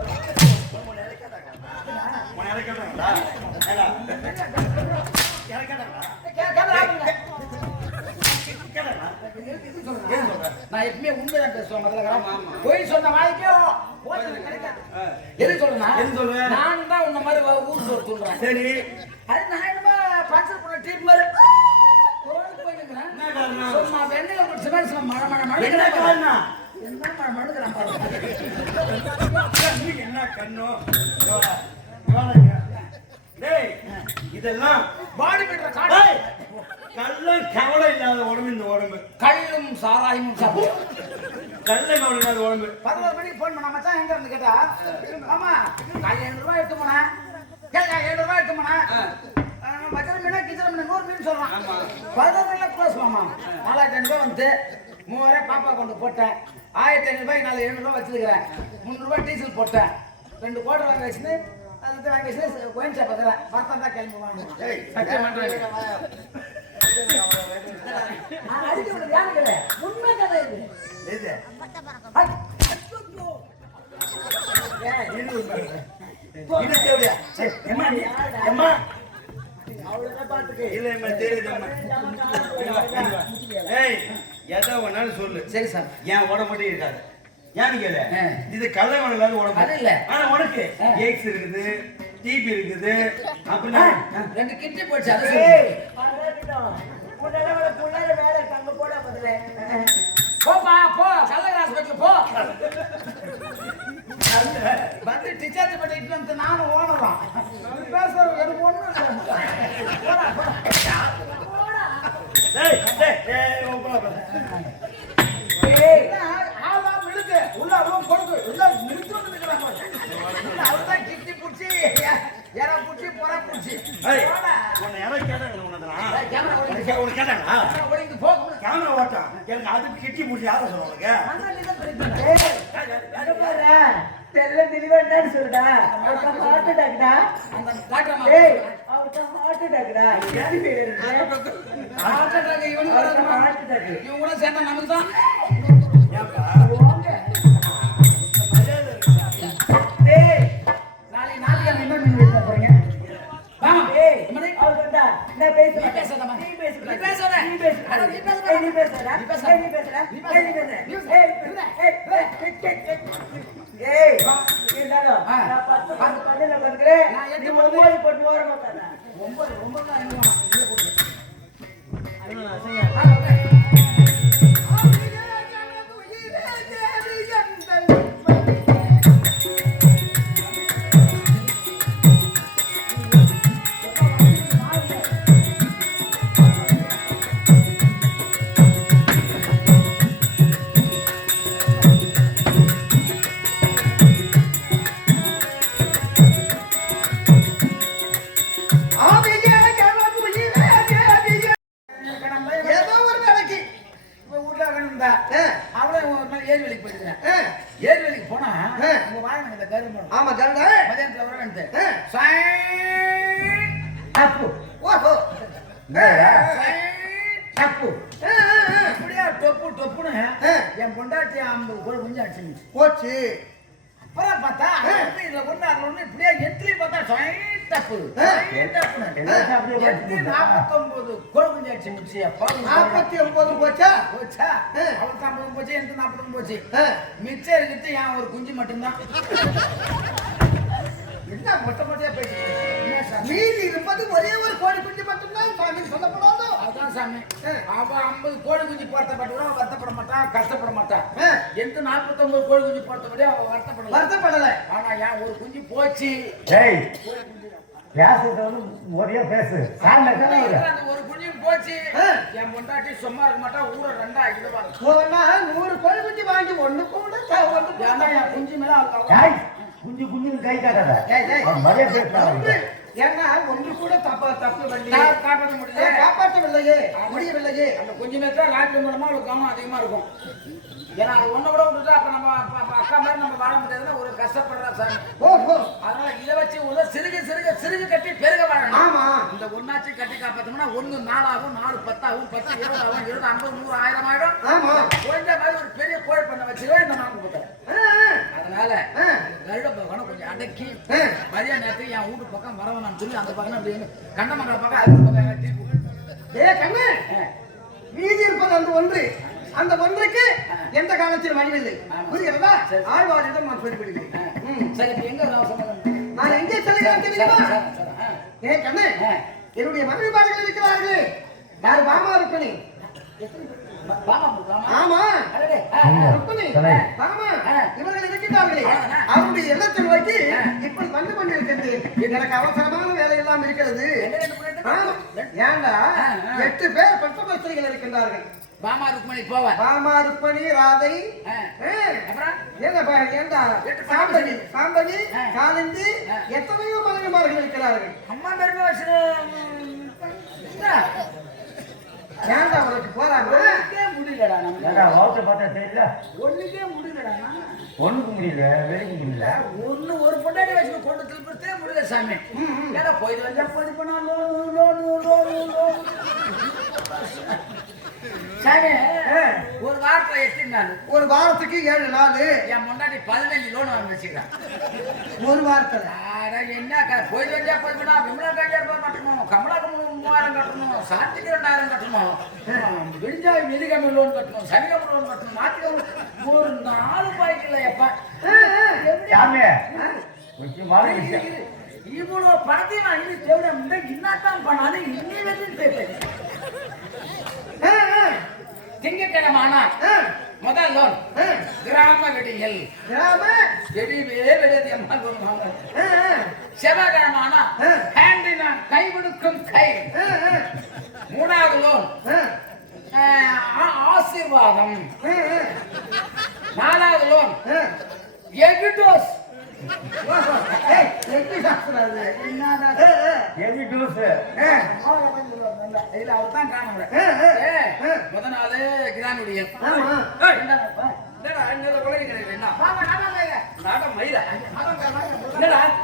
நான் எப்பவுமே உண்மைதான் பேசுவேன். முதல்ல போய் சொன்ன வாய்க்கோ எது சொல்றேன் நான் தான் உன்ன மாதிரி ஊர் சோறு சொல்றேன். சரி, அது நான் என்னமா பஞ்சர் பண்ண டீப் மாதிரி போயிருக்கிறேன். நான் வெண்ணையில ஒரு சிமெண்ட்ஸ்ல மழை மழை மழை என்ன காரணம்? என்ன மழை மழுக்கிறேன் பாருங்க. என்ன கண்ணோ கவலைங்க. டேய் இதெல்லாம் பாடி பில்டர் காடு டேய், கள்ளம் கவலை இல்லாத உடம்பு இந்த உடம்பு. கள்ளும் சாராயமும் சாப்பிடும். கள்ள கவலை இல்லாத உடம்பு. 11 மணிக்கு போன் பண்ண மச்சான் எங்க இருந்து கேட்டா ஆமா காலையில் 700 ரூபாய் எடுத்து போனேன். கேட்டா 700 ரூபாய் எடுத்து போனேன். மச்சர மீனா கிச்சர மீன் 100 மீன் சொல்றான். 11 மணில க்ளோஸ் மாமா. 4500 ரூபாய் வந்து 3000 பாப்பா கொண்டு போட்டேன். 1500 ரூபாய் நாலு 700 ரூபாய் வச்சிருக்கிறேன். 300 ரூபாய் டீசல் போட்டேன். 2 கோட்டை வாங்கி வச்சுன்னு அதுக்கு வாங்கி வச்சு கோயின் ஷாப் பார்க்குறேன். பார்த்தா தான் கிளம்புவாங்க. சத்தியம் பண்றேன். நான் அடிக்க விடுறது யாரு கேளு உண்மை கதை இது. இது இது தேவையா? சரி, எம்மா நீ எம்மா அவ்வளவுதான் பாத்துக்கு. இல்ல எம்மா தெரியுதம்மா. ஏய் எதை வேணாலும் சொல்லு. சரி சார். என் உடம்பு மட்டும் இருக்காது. ஏன்னு கேளு, ஆ. இது கள்ள கவலை இல்லாத உடம்பு. அது இல்ல. ஆனா உனக்கு எய்ட்ஸ் இருக்குது, டிபி இருக்குது அப்படின்னா ரெண்டு கிட்டி போச்சு அதை சொல்லு. ஏய், பரவாயில்லைடா. உன்னெல்லாம் ஒரு புள்ளைய வேலை தங்க போட பதிலே. போப்பா போ கல்லர் ஹாஸ்பிட்டல் போ வந்து டிஸ்சார்ஜ் பண்ணிட்டு வந்து நானும் ஓனலாம் பேசுற எனக்கு ஒண்ணும் இல்லை. போடா போடா டேய் டேய் ஏய் ஓபன் ஏய், ஆளாம் இழுக்கு உள்ள அதுவும் கொடுக்கு உள்ள முடிச்சு வந்து நிக்கிறாங்க. அவர்தான் கிட்டி புடிச்சு யாரா புடிச்சு போறா புடிச்சு ஏய் உன்னை யாரோ கேட்டாங்க உனக்குனா கேமரா உனக்கு கேட்டாங்களா ஓடிங்க போக கேமரா ஓட்டம் எனக்கு அதுக்கு கிட்டி முடிச்சு யாரும் சொல்லுவாங்க ஏய், அங்க பாரு. தெல்ல தெளிவாண்டான்னு சொல்லுடா. அவர்ட்ட heart attack டா. அந்த டாக்டர் ஏய், அவர்ட்ட heart attack டா. யாரு பேரு இருக்கு? இவனுக்கு அவர்ட்ட வராதுமா? heart attack. இவன் கூட சேர்ந்தா நமக்கு தான் ஏய், நாளைக்கு நாளைக்கு என்ன மீன் வைக்க போறீங்க வாமா ஏய், இவனே அவர் வந்தா, நான் பேசுறேன். நீ பேசாதம்மா. நீ பேசு. நீ பேசாத. நீ பேசு. அட, நீ பேசாத. ஏய், நீ பேசுடா. நீ பேசாத. ஏய், நீ பேசுடா. நீ ஏய், நீ பேசாத. பேசு. நீ ஏய், பேசாத. ஏய், ஏய், இருந்தாலும் ஆ. நான் 10 பண்ணில உட்கார்ந்துக்கிறேன். நான் நீ எட்டு 9 போட்டு ஓரமா உட்கார்றா. ரொம்ப தான் என்ன வேணாம். இங்கே கொடுங்க. ஏதோ ஒரு வேலைக்கு இப்ப வீட்டுல வேணும்டா. அவளே ஒரு நாள் ஏரிவேலிக்கு போயிருக்கிறேன். ஏரிவேலிக்கு போனா உங்க வாங்கின இந்த கரும்பு ஆமா கருடா மதியானத்துல வர வேண்டியது ஆ. தப்பு ஓஹோ தப்பு இப்படியா டொப்பு டொப்புன்னு என் பொண்டாட்டி 50 கோழி குஞ்சு அடிச்சுச்சு. போச்சு அப்புறம் பார்த்தா இதுல ஒண்ணு அதுல ஒண்ணு இப்படியே எட்லி பார்த்தா தப்பு தப்புன்னு 49 கோழி குஞ்சு அடிச்சுச்சு. 49 போச்சா போச்சா அவளுக்கு 50 போச்சு எனக்கு 40 போச்சு. மிச்சம் இருக்கிறது ஏன் ஒரு குஞ்சு மட்டும்தான். என்ன மொட்டை மொட்டையா பேசிட்டு மீதி இருப்பது ஒரே ஒரு கோழி குஞ்சு மட்டும்தான் சாமி சொல்லப்படாதோ அதான் சாமி அவ 50 கோழி குஞ்சு போர்த்தப்பட்டு வருத்தப்பட மாட்டான் கஷ்டப்பட மாட்டான். எந்த 49 கோழி குஞ்சு போர்த்தபடி அவ வருத்தப்படல. வருத்தப்படல ஆனா ஏன் ஒரு குஞ்சு போச்சு டேய் பேசுறது வந்து ஒரே பேசு சாமி அந்த ஒரு குஞ்சு போச்சு. என் பொண்டாட்டி சும்மா இருக்க மாட்டா ஊரை ரெண்டா ஆக்கிடுவாங்க. போனா 100 கோழி குஞ்சு வாங்கி ஒண்ணு கூட ஏன்னா என் குஞ்சு மேல டேய் குஞ்சு குஞ்சு கை காட்டாத மரியாதை பேசுறாங்க ஏன்னா ஒன்று கூட தப்பு பண்ணி காப்பாற்ற முடியல. காப்பாற்றவில்லையே முடியவில்லையே அந்த குஞ்சு மேல தான் ராத்திரி மூலமா அவளுக்கு கவனம் அதிகமா இருக்கும். ஏன்னா அது ஒண்ணு கூட விட்டுட்டா அப்ப நம்ம அக்கா மாதிரி நம்ம வாழ முடியாதுன்னா ஒரு கஷ்டப்படுறா சாமி. ஓஹோ அதனால இதை வச்சு ஒரு சிறுகு கட்டி பெருக வாழணும். ஆமா இந்த ஒன்னாச்சு கட்டி காப்பாத்தோம்னா 1 4 ஆகும் 4 10 ஆகும் 10 20 ஆகும் 20 50 100 1000 ஆயிடும். ஆமா குழந்தை மாதிரி ஒரு பெரிய கோழி பண்ண வச்சுக்கவே இந்த நாங்க போட்டேன். அதனால கருட பகவான கொஞ்சம் அடக்கி மதிய நேரத்துக்கு என் வீட்டு பக்கம் வரவேணாம்னு சொல்லி அந்த பக்கம் அப்படி கண்டமங்கல பக்கம் அது பக்கம் டீ ஏ கண்ணு மீதி இருப்பது அந்த ஒன்றுக்கு எந்த காலத்தில் மணிவில்லை புரிகிறதா ஆழ்வாரிடம் நான் சொல்லிவிடுகிறேன். சரி இப்ப எங்க அவசரம் நான் எங்கே செல்கிறேன் தெரியுமா? ஏ கண்ணு என்னுடைய மனைவிமார்கள் இருக்கிறார்களே யார் பாமா ருக்மிணி ஆமா ருக்மிணி பாமா இவர்கள் இருக்கிறார்களே அவருடைய எண்ணத்தை நோக்கி இப்படி வந்து கொண்டிருக்கிறது. எனக்கு அவசரமான வேலை எல்லாம் இருக்கிறது. ஏண்டா 8 பேர் பட்டமஸ்திரிகள் இருக்கின்றார்கள். பாமா ருக்மணி போவ பாமா ருக்மணி ராதை ஏண்டா சாம்பவி காலந்தி எத்தனையோ மனைவிமார்கள் இருக்கிறார்கள். அம்மா பெருமை வச்சு ஏண்டா அவருக்கு போறாங்க முடியலடா நம்ம வவுச்ச பார்த்தா தெரியல ஒண்ணுக்கே முடியலடா ஒண்ணுக்கு முடியல வெளிக்கு முடியல ஒண்ணு ஒரு பொண்டாடி வச்சு கொண்டு திருப்பத்தே முடியல சாமி. ஏன்னா போயிட்டு வந்தா போயிட்டு போனா லோன் சாமி ஒரு வாரத்துல எத்தினாரு ஒரு வாரத்துக்கு 7 நாள் என் முன்னாடி 15 லோன் வாங்கி வச்சுக்கிறேன். ஒரு வாரத்துல என்ன போயிட்டு வந்தா போய் போனா விமலா 5000 ரூபாய் கட்டணும், கமலாக்கு 3000 கட்டணும், சாத்திக்கு 2000 கட்டணும், விடிஞ்சாவி வெள்ளிக்கிழமை லோன் கட்டணும், சனிக்கிழமை லோன் கட்டணும், ஞாயிற்றுக்கிழமை ஒரு 4 ரூபாய்க்கு இல்லை எப்பா சாமி முக்கியமான விஷயம் இவ்வளவு பணத்தையும் நான் இன்னும் தேவை என்னத்தான் பண்ணாலும் இன்னி வரைக்கும் தெரியல. திங்கட்கிழமை ஆனா முதல் லோன் கிராம வெடிகள் வெடிவே வெடியது அம்மா லோன் வாங்க. செவ்வாய்க்கிழமை ஆனா ஹேண்டினா கை கொடுக்கும் கை. மூணாவது லோன் ஆசீர்வாதம். நாலாவது லோன் எக் டோஸ். முத நாள் கிராமிய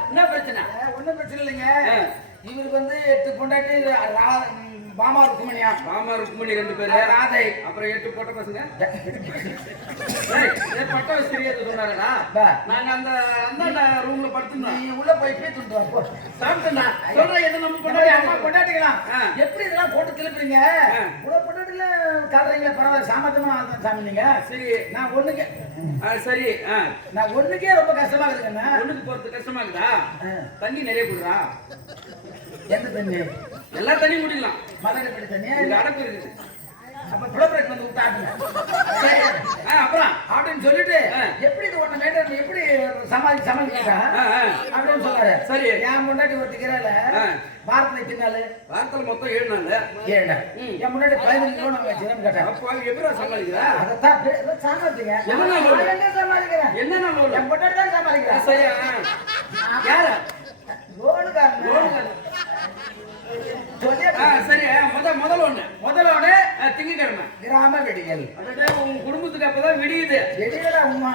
என்ன பிரச்சனை? ஒண்ணும் பிரச்சனை இல்லைங்க. இவருக்கு வந்து 8 பொண்டாட்டி பாமா ருக்குமணியா. மாமா ருக்மணி 2 பேரு ராதை. அப்புறம் 8 பொட்ட பசங்க. பட்ட வயசு தெரியாது சொன்னாருடா. நாங்க அந்த அந்த ரூம்ல படுத்துருந்தோம். நீ உள்ள போய் பேசிட்டு வா போ. சாப்பிட்டா சொல்றேன் எது நம்ம பொண்டாட்டி அம்மா பொண்டாட்டிக்கலாம் எப்படி இதெல்லாம் போட்டு திருப்பீங்க? உள்ள பொண்டாட்டில காட்டுறீங்க பரவாயில்ல. சாமர்த்தியமா தான் சாமி நீங்க. சரி நான் ஒண்ணுக்கு சரி நான் ஒண்ணுக்கே ரொம்ப கஷ்டமா இருக்குங்க. ஒண்ணுக்கு போறது கஷ்டமா இருக்குதா? தண்ணி நிறைய குடுறா. எந்த தண்ணி? எல்லா தண்ணியும் குடிக்கலாம். மதுரை தண்ணி இங்க அடப்பு இருக்குது. அப்ப புலப்பரேட் வந்து விட்டாங்க. சரி அப்புறம் அப்படின்னு சொல்லிட்டு எப்படி இது ஒண்ணு மேட்டர் எப்படி சமாளிக்கிறா அப்படின்னு சொல்றாரு. சரி என் முன்னாடி ஒருத்திக்கிறால வாரத்துல பின்னால வாரத்துல மொத்தம் 7 நாள். 7 நாள். என் முன்னாடி 15 கிலோ நான் வச்சுக்கிறேன்னு கேட்டேன். அப்போ எப்படி சமாளிக்கிறா? அதைத்தான் சமாளிச்சுங்க. என்ன சமாளிக்கிறேன்? என்ன நாள் என் பொண்டாட்டி தான் சமாளிக்கிறேன். சரியா? யாரு? லோனுக்காரன். சரி முதல் ஒண்ணு திங்கக்கிழமை கிராம வெடிகள். உங்க குடும்பத்துக்கு அப்பதான் விடியுது. வெடிகள உமா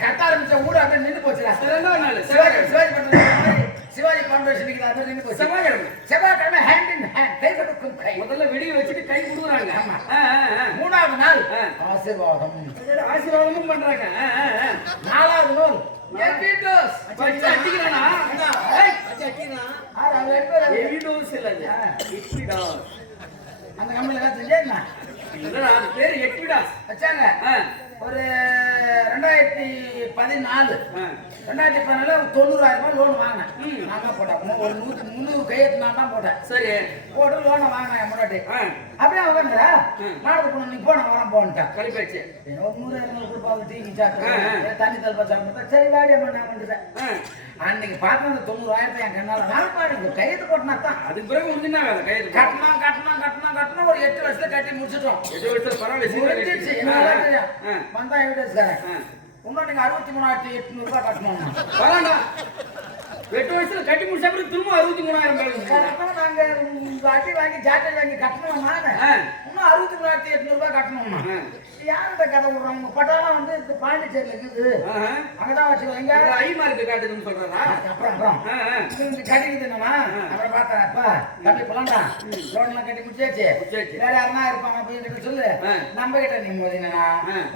கட்ட ஆரம்பிச்ச ஊட அப்படியே நின்று போச்சுடா. ரெண்டாவது நாள் சிவாஜி பவுண்டேஷன் நின்று போச்சு. செவ்வாய்க்கிழமை ஹேண்ட் இன் ஹேண்ட் கை கொடுக்கும் கை. முதல்ல வெடியை வச்சுட்டு கை கொடுக்குறாங்க. மூணாவது நாள் ஆசீர்வாதம். ஆசீர்வாதமும் பண்றாங்க. நாலாவது நாள் அந்த கம்பெனில பேரு எக்விடாஸ் வச்சாங்க. ஒரு 2014 90,000 ரூபாய் லோன் வாங்கினேன். நான் தான் போட்டேன். ஒரு 300 கையெழுத்து நான் தான் போட்டேன். சரி போட்டு லோனை வாங்கினேன் என் முன்னாடி. அப்படியே அவங்க நாடு போன நீ போன வரம் போன்ட்டேன். கழிப்பாச்சு. 100-200 ரூபாய் டீ சாப்பிட்டு தண்ணி தல்பா சாப்பிட்டு சரி வாடியா நான் வந்துட்டேன். அன்னைக்கு பார்த்து அந்த 90,000 என் கண்ணால நான் பாருங்க கையெழுத்து போட்டனா தான். அதுக்கு பிறகு முடிஞ்சுனா வேலை கையெழுத்து கட்டணும் ஒரு 8 வருஷத்துல கட்டி முடிச்சிட்டோம். 8 வருஷத்துல பரவாயில்ல. வந்தா எவிடன்ஸ் இன்னும் நீங்க 63,800 ரூபாய் கட்டணும். பரவாயில்ல 8 வருஷத்துல கட்டி முடிச்ச பிறகு திரும்ப 63,000 நாங்க அட்டி வாங்கி ஜாக்கெட் வாங்கி கட்டணும். இன்னும் 63,800 ரூபாய் கட்டணும்னா யார்கிட்ட கதை விடுறோம்? பட்டாலாம் வந்து பாண்டிச்சேரியில இருக்குது. அங்கதான் வச்சுக்கோங்க. ஐ மார்க்கு காட்டுதுன்னு சொல்றா. அப்புறம் கட்டிக்கிட்டு என்னமா அப்புறம் பார்த்தா அப்பா தம்பி போலாம்டா லோன் எல்லாம் கட்டி முடிச்சாச்சு. வேற யாருன்னா இருப்பாங்க அப்படின்னு சொல்லு. நம்ம கிட்ட நீ மோதினா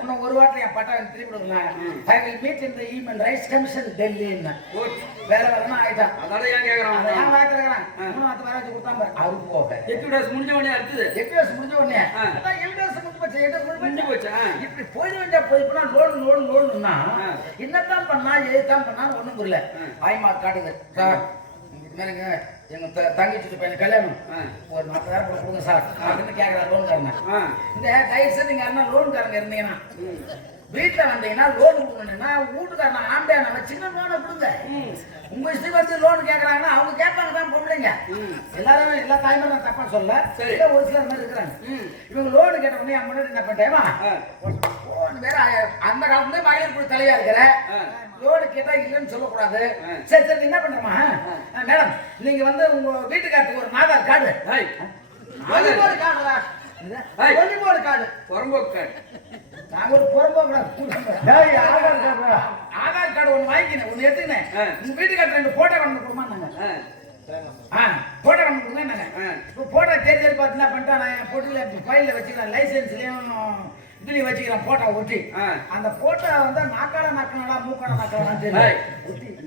இன்னும் ஒரு வாட்டில் என் பட்டா திருப்பி கொடுக்கலாம். I will meet in the human rights commission டெல்லின்னு வேலை வரணும் ஆயிட்டான். அதான் ஏன் கேக்குறான்? ஏன் வாய்க்கிறான்? இன்னும் 10 வராச்சு கொடுத்தாங்க. அது போக எக்விடாஸ் முடிஞ்ச உடனே அடுத்தது எக்விடாஸ் முடிஞ்ச உடனே அதான் எவிடன்ஸ் முடிஞ்சு போச்சு. போச்சா? இப்படி போய் வேண்டிய போய்னா லோன்னா என்னத்தான் பண்ணா ஏதான் பண்ணா ஒண்ணும் புரியல. ஆய்மா காட்டுது சார் மாதிரிங்க எங்க தங்கச்சி பையன் கல்யாணம் ஒரு 40,000 கொடுங்க சார் அப்படின்னு கேட்கறா லோன்காரங்க. இந்த தயவுசு நீங்க என்ன லோன்காரங்க இருந்தீங்கன்னா வீட்டுல வந்தீங்கன்னா லோன் கொடுக்கணும்னா வீட்டுக்காரன் ஆம்பளை நம்ம சின்ன லோனை கொடுங்க. உங்க இஷ்டம் வந்து லோன் கேட்கறாங்கன்னா அவங்க கேட்பாங்க தான் பொம்பளைங்க. எல்லாரும் எல்லா தாய்மாரும் நான் தப்பா சொல்ல. ஒரு சிலர் மாதிரி இருக்கிறாங்க. இவங்க லோன் கேட்ட உடனே முன்னாடி என்ன பண்ணிட்டேமா லோன் வேற அந்த காலத்துல மகளிர் குழு தலையா இருக்கிற லோனு கேட்டா இல்லைன்னு சொல்லக்கூடாது. சரி சரி என்ன பண்றமா மேடம் நீங்க வந்து உங்க வீட்டுக்காரத்துக்கு ஒரு ஆதார் கார்டு நாங்க ஒரு ஆதார் கார்டு ஒண்ணு வாங்கினேன் ஒண்ணு எடுத்துக்கினேன். உங்க வீட்டுக்காரர் 2 போட்டோ கொண்டு கொடுமாங்க. போட்டோ கொண்டு கொடுங்க. இப்போ போட்டோ தேர்தல் பார்த்து என்ன பண்ணிட்டா நான் போட்டுல ஃபைல்ல வச்சுக்கிறேன். லைசன்ஸ்லயும் இதுலயும் வச்சுக்கிறேன் போட்டோ ஒட்டி. அந்த போட்டோ வந்து நாக்காளா மூக்காளா தெரியும்.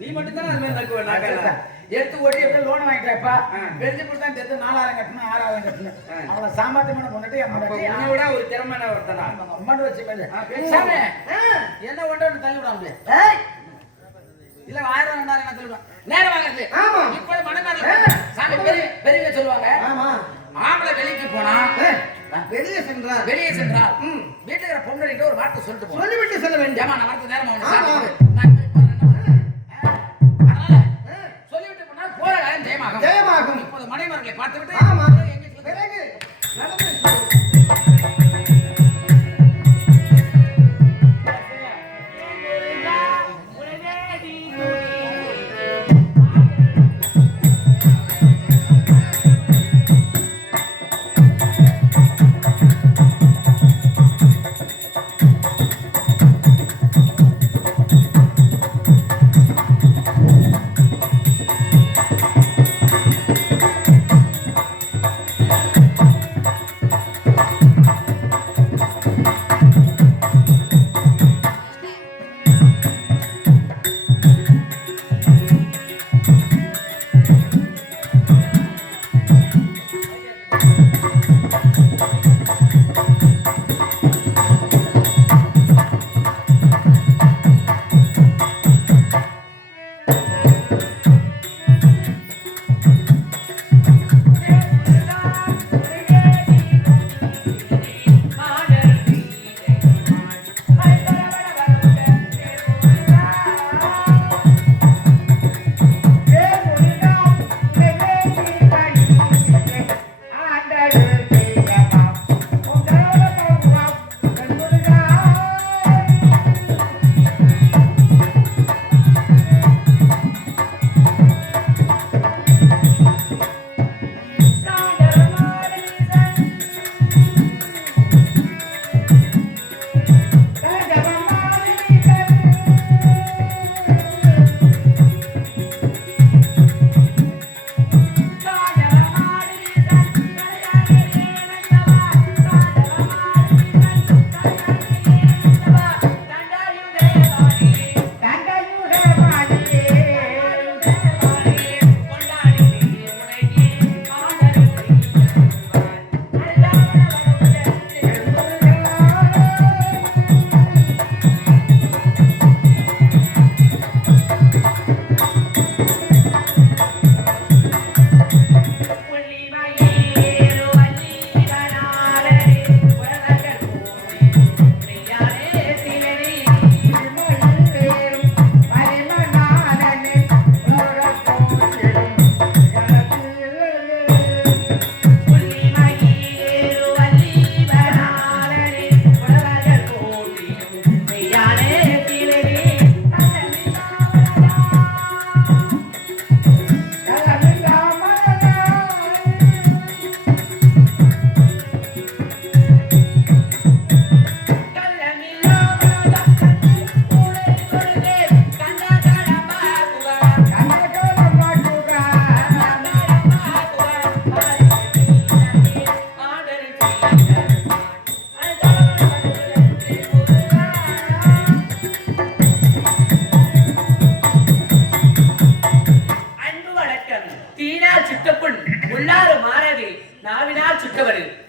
நீ மட்டும் தான் அது மாதிரி நக்குவ. எடுத்து ஓட்டி எப்படி லோன் வாங்கிட்டேப்பா வெளியே கொடுத்தா தெரிஞ்சு 4,000 கட்டணும் 6,000 கட்டணும். அவளை சாமர்த்தியமான முன்னாடி விட ஒரு திறமையான ஒருத்தனா அம்மாண்டு வச்சு என்ன ஒன்று தள்ளி விடாம இல்ல 1,000 2,000 தள்ளி விடான். நேரம் வாங்குறது. ஆமா. இப்ப மனமார்ல சாமி பெரிய சொல்லுவாங்க. ஆமா. ஆம்பளை வெளிக்கு போனா வெளியே சென்றார். வெளியே சென்றால் வீட்டுல இருக்கிற பொண்ணுகிட்ட ஒரு வார்த்தை சொல்லிட்டு போகணும். சொல்லிவிட்டு செல்ல வேண்டும். ஏமா நான் வரது நேரம் ஆமா. அதனால சொல்லிவிட்டு போனா போற காரியம் ஜெயமாகும். ஜெயமாகும். இப்போது மனைமார்களை பார்த்துவிட்டு ஆமா. எங்க பிறகு நடந்து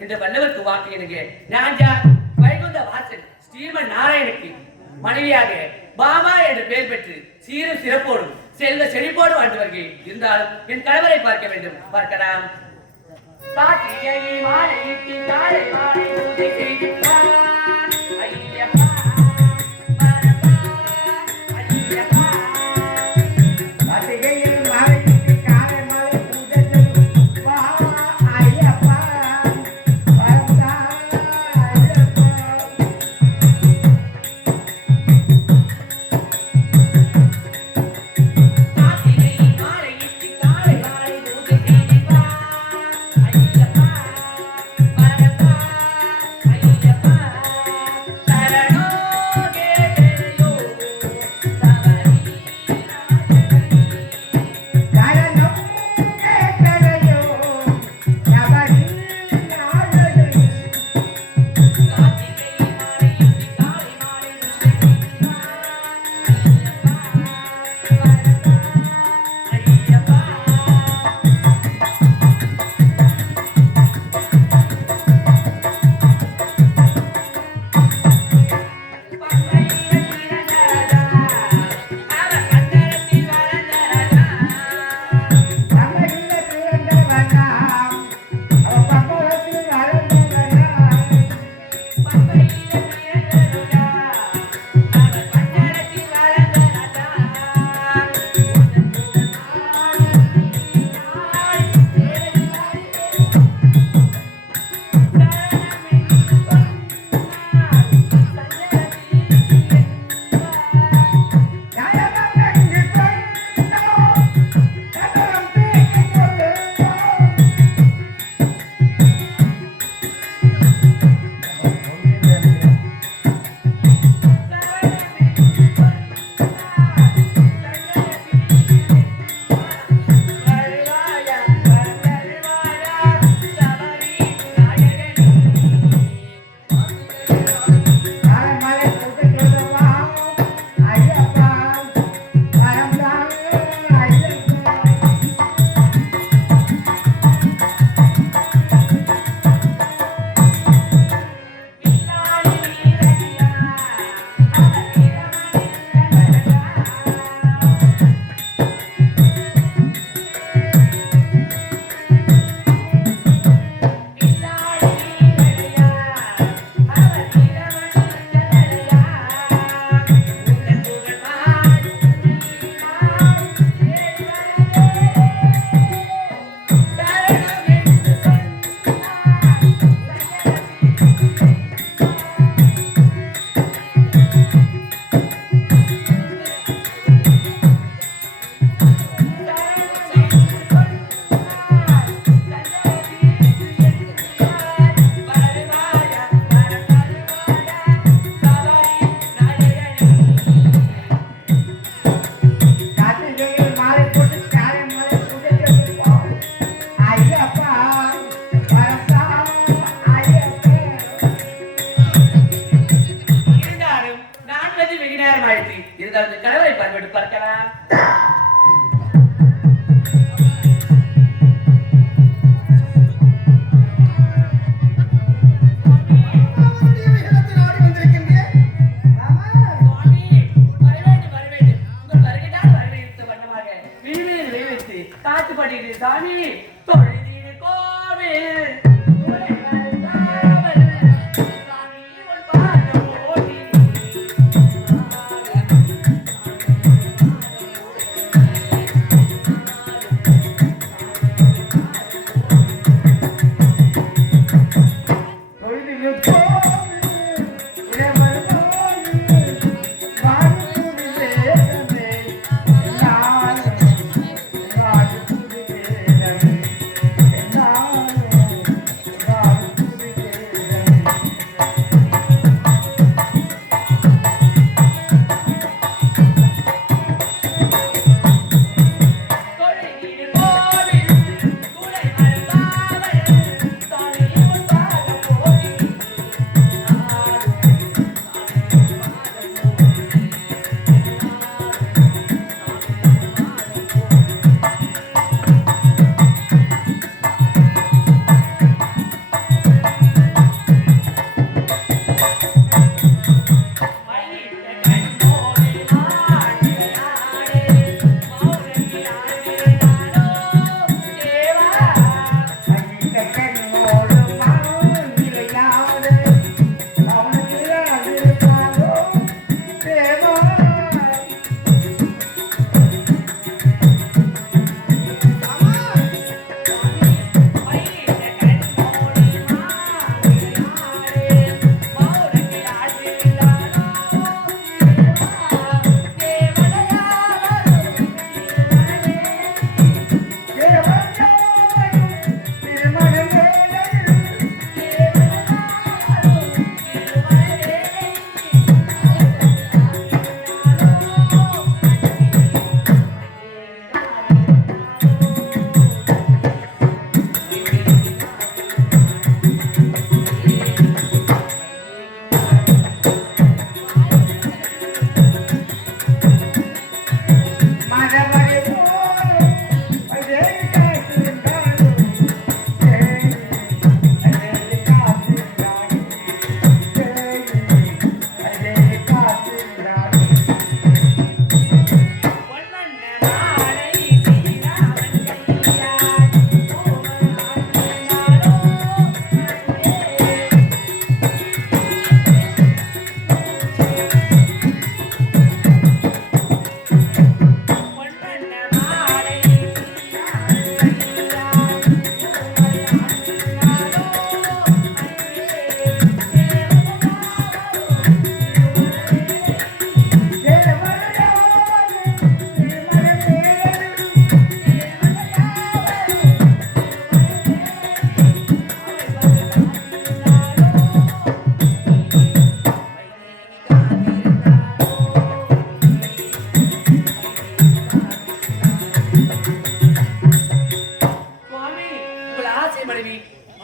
இந்த வல்லவருக்கு வாக்குகிறேங்க. நான் வைகுந்த வாசன் ஸ்ரீமன் நாராயணனுக்கு மனைவியாக பாமா என்று பெயர் பெற்று சீரும் சிறப்போடும் செல்வ செழிப்போடு வாழ்ந்து வருகிறேன். இருந்தாலும் என் கணவரை பார்க்க வேண்டும். பார்க்கலாம். பாட்டியை மாலையிட்டு காலை மாலை பூஜை செய்திருப்பான். ஐயப்பா பரப்பா ஐயப்பா பாட்டிகையில் மாலையிட்டு காலை மாலை பூஜை செய்திருப்பான். ஐயப்பா பரப்பா ஐயப்பா பாட்டியை மாலையிட்டு காலை மாலை பூஜை செய்திருப்பான். ஐயப்பா பரப்பா ஐயப்பா சரணோ கேட்டரையோ சபரி காரணம் கேட்டரையோ சபரி நாயகி கார்த்திகை மாலையிட்டு காலை மாலை பூஜை செய்திருப்பான். ஐயப்பா பரப்பா ஐயப்பா பம்பையில் பிறந்ததா அவ கண்டத்தில் வளர்ந்ததா இருந்தாலும் கடவுளை பார்வையிட்டு பார்க்கலாம். காத்து பாடிட்டு சாமி தொழுதீடு கோவில்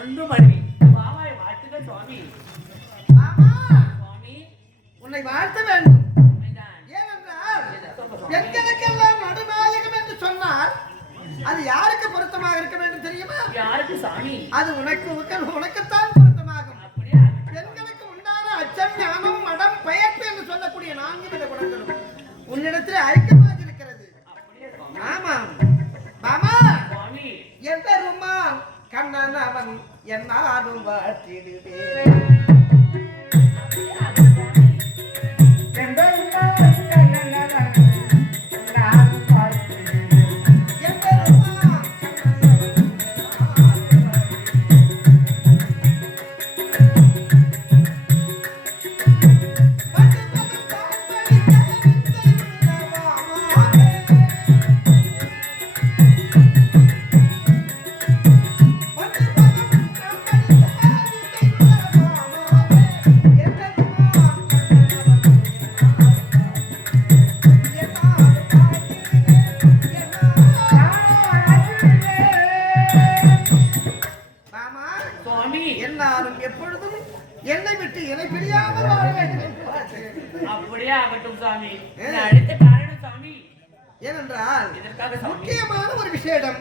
ஒன்று மனைவி பாமாவை வாழ்த்துங்க சுவாமி. மாமா சுவாமி உன்னை வாழ்த்த வேண்டும். உண்மைதான். ஏனென்றால் சொல்லுங்க சுவாமி. பெண்களுக்கெல்லாம் நடுநாயகம் என்று சொன்னால் அது யாருக்கு பொருத்தமாக இருக்க வேண்டும் தெரியுமா? யாருக்கு சாமி? அது உனக்குத்தான் பொருத்தமாகும். அப்படியே பெண்களுக்கு உண்டான அச்சம், ஞானம், மடம், பெயர்ப்பு என்று சொல்லக்கூடிய 4 வித குணங்களும் உன்னிடத்தில் ஐக்கியமாக இருக்கிறது. அப்படியே சுவாமி. ஆமாம் மாமா, சுவாமி எந்த ருமான் கண்ணன் அவன் என்னாலும் வாட்டிடுவேன். எந்த ருமான் மாமா, சுவாமி என்னாலும் எப்பொழுதும் என்னை விட்டு என்னை பிரியாமல் வாழ வேண்டும் என்று வாழ்த்துகிறேன். அப்படியே ஆகட்டும் சாமி. நான் அடுத்த காரணம் சாமி. ஏனென்றால் இதற்காக சாமி. முக்கியமான ஒரு விஷயம்,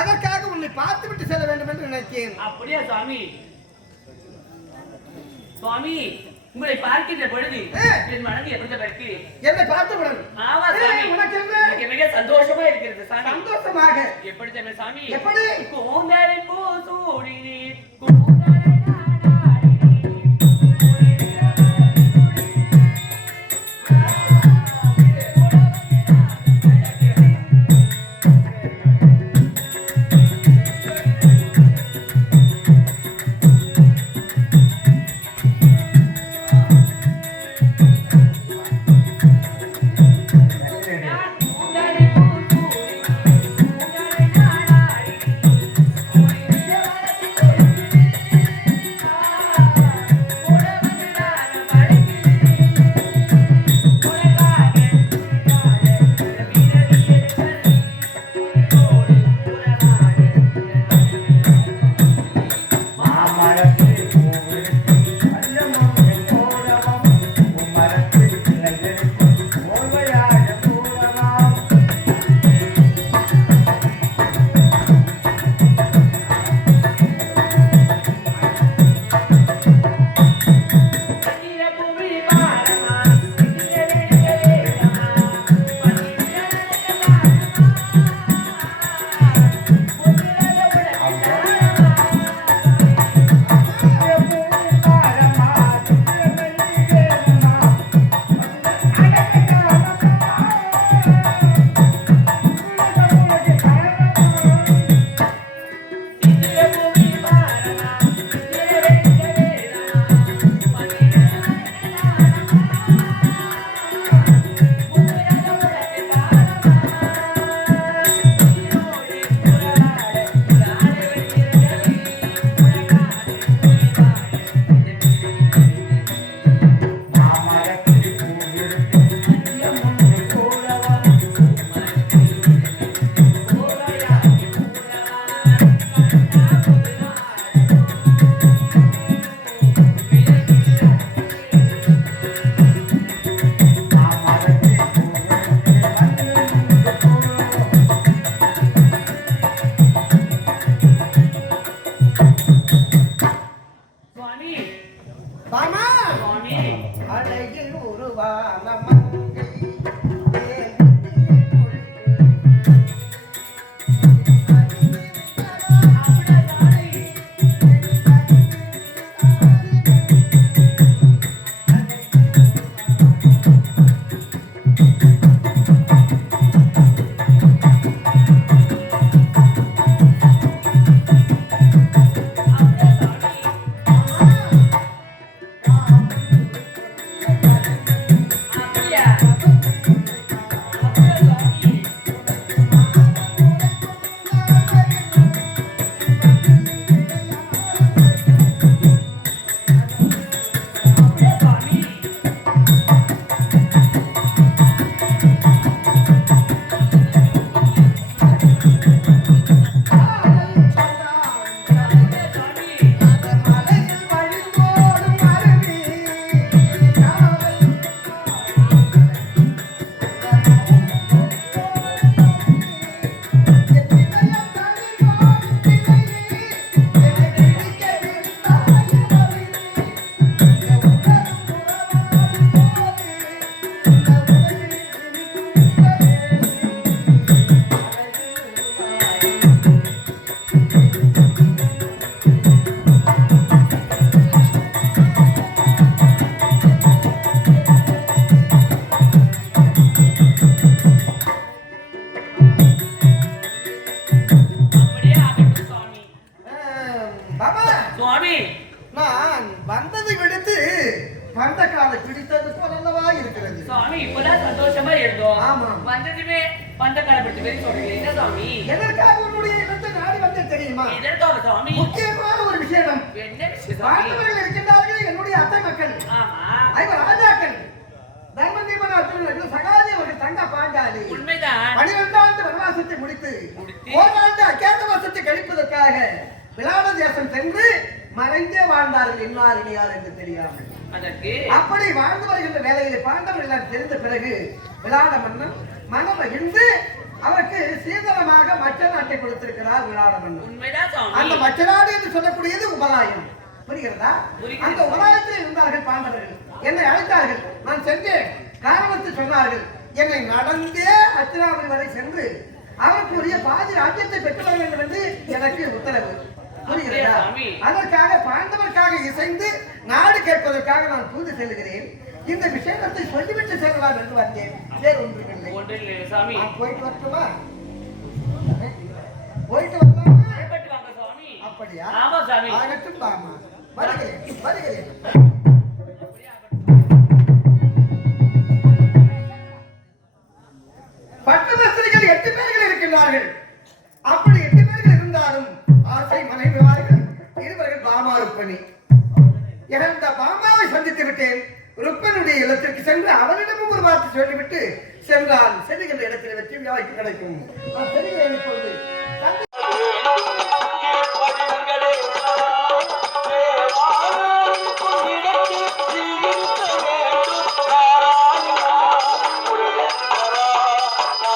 அதற்காக உன்னை பார்த்து விட்டு செல்ல வேண்டும் என்று நினைத்தேன். அப்படியே சாமி. சுவாமி உங்களை பார்க்கின்ற பொழுது என் மனது எப்படி இருக்கு? என்னை பார்த்தவுடன் ஆமா சாமி. உனக்கு என்ன? எனக்கு மிக சந்தோஷமா இருக்கிறது சாமி. சந்தோஷமாக எப்படி தெரியும் சாமி? எப்படி? கூந்தலை பூசூடி கூந்தலை நாடாடி கூந்தலை பூசூடி கூந்தலை நாடாடி எனக்கு அதை பிடித்தது போலல்லவா இருக்கிறது. சுவாமி இப்பதான் சந்தோஷமா இருந்தோம். ஆமா. வந்ததுமே பந்தக்கார பற்றி பேசி சொல்றீங்க என்ன சுவாமி? எதற்காக உன்னுடைய இடத்தை நாடி வந்து தெரியுமா? எதற்காக சுவாமி? முக்கியமான ஒரு விஷயம். என்ன விஷயம் சுவாமி? பாண்டவர்கள் இருக்கின்றார்கள், என்னுடைய அத்தை மக்கள். ஆமா. ஐவர் ராஜாக்கள் தர்மதீபன் அர்ஜுனர்கள் சகாதேவர்கள் தங்க பாஞ்சாலி உண்மைதான். 12 ஆண்டு வனவாசத்தை முடித்து ஓராண்டு அஜாதவாசத்தை கழிப்பதற்காக விளாட தேசம் சென்று மறைந்தே வாழ்ந்தார்கள். இன்னார் இனியார் என்று தெரியாமல். அதற்கு அப்படி வாழ்ந்து வருகின்ற வேலையிலே பாண்டவர்கள் எல்லாம் தெரிந்த பிறகு விளாட மன்னன் மனம் மகிழ்ந்து அவருக்கு சீதனமாக மச்ச நாட்டை கொடுத்திருக்கிறார் விளாட மன்னன். உண்மைதான் சுவாமி. அந்த மச்ச நாடு என்று சொல்லக்கூடியது உபலாயம். புரிகிறதா? அந்த உபலாயத்தில் இருந்தார்கள் பாண்டவர்கள். என்னை அழைத்தார்கள், நான் சென்றேன். காரணத்தை சொன்னார்கள். என்னை நடந்தே அத்திராபுரி வரை சென்று அவருக்குரிய பாதி ராஜ்யத்தை பெற்று வர வேண்டும் என்று எனக்கு உத்தரவு. புரிகிறதா? அதற்காக பாண்டவர்க்காக இசைந்து நாடு கேட்பதற்காக நான் தூது செல்கிறேன். இந்த விஷயத்தை சொல்லிவிட்டு செல்லலாம் என்று வந்தேன். வேறு ஒன்றுமில்லை. ஒன்றில்லை சாமி. போயிட்டு வரட்டுமா? போயிட்டு வரலாமா? பயப்பட்டு வாங்க சுவாமி. அப்படியா? ஆமா சாமி. ஆகட்டும் பாமா. வருகிறேன் வருகிறேன். பட்டதஸ்திரிகள் 8 பேர்கள் இருக்கின்றார்கள். அப்படி 8 பேர்கள் இருந்தாலும் ஆசை மனைவிமார்கள் இருவர்கள் பாமா ருக்மணி. இந்த பாமாவை சந்தித்து விட்டேன். ருக்மனுடைய இல்லத்திற்கு சென்று அவனிடமும் ஒரு வார்த்தை சொல்லிவிட்டு சென்றால் செல்லுகின்ற இடத்தில் வெற்றி வாய்ப்பு கிடைக்கும். நான் செல்கிறேன் இப்பொழுது.